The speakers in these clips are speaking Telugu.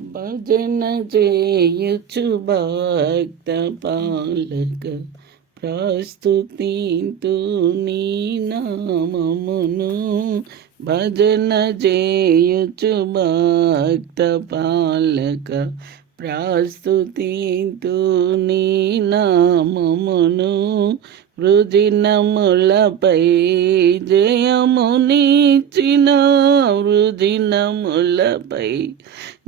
భజన చేయచు భక్త పాలక ప్రస్తుతింతు నీ నామమును. భజన చేయచు భక్త పాలక ప్రస్తుతింతు నీ నామమును. వృజినములపై జయమునిచిన వృజినములపై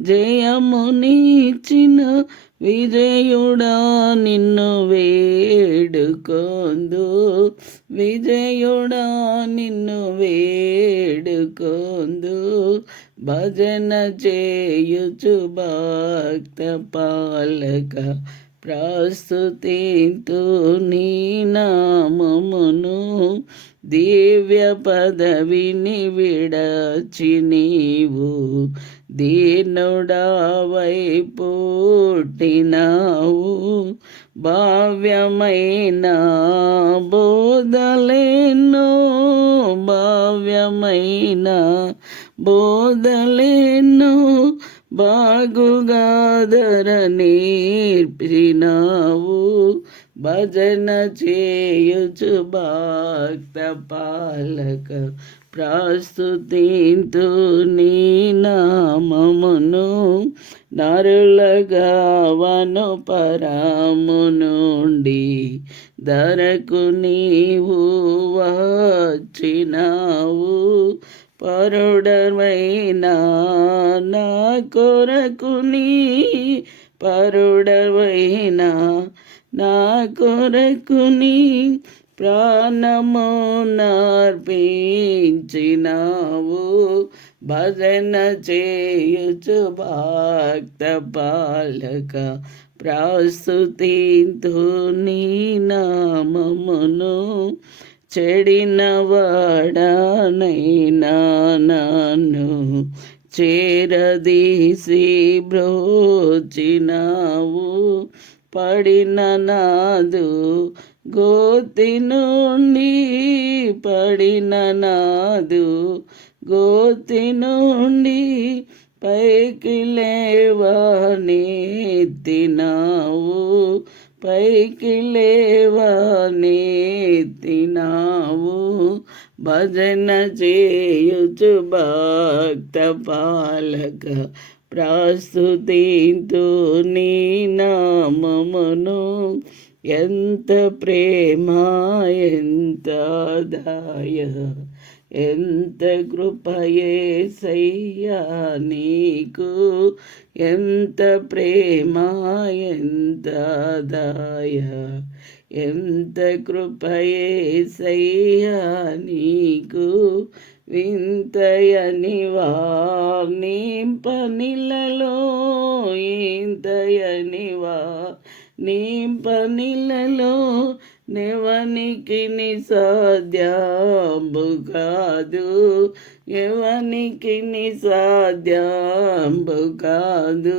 జయమునిచిన విజయుడా నిన్ను వేడుకొందు. విజయుడా నిన్ను వేడుకొందు. భజన చేయుచు భక్త పాలక ప్రస్తుతింతు నీ నామమును దివ్య పదవిని విడచి నీవు దీనుడావై పుట్టినావు. భావ్యమైన బోధలేనో భావ్యమైన బోధలేనో బాగుగాదర నేర్పినావు భజన చేయుచు భక్త పాలక ప్రస్తుతింతు నీ నామమును నరులగావను పరామునుండి ధరకు నీవు వచ్చినావు. పరుడమైనా నా కొరకు నీ పరుడవైనా నా కొరకు నీ ప్రాణము నార్పించినావు. భజన చేయుచు భక్త పాలక ప్రస్తుతింతు నీ నామమును చెడినవాడనైనా నన్ను చేరదీసి బ్రోచినావు. పడిన నాదు గోతి నుండి పడిన నాదు గోతి నుండి పైకి లేవనెత్తినావు పైకి లేవనెత్తినావు భజన చేయుచు భక్త పాలక ప్రాస్తుతితో నీ నామమును. ఎంత ప్రేమ ఎంత దాయ ఎంత కృపయే సయ్యా నీకు? ఎంత ప్రేమ ఎంత దాయ ఎంత కృపయేసయ్యా నీకు? వింతయని వార్నింపనిలలో ఇంతయని వా నింపనిలలో నెవనికి నిసాధ్యాంబు కాదు ఎవనికి నిసాధ్యాంబు కాదు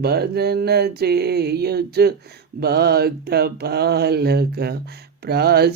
భజన చేయొచ్చు భక్త పాలక ప్రాస్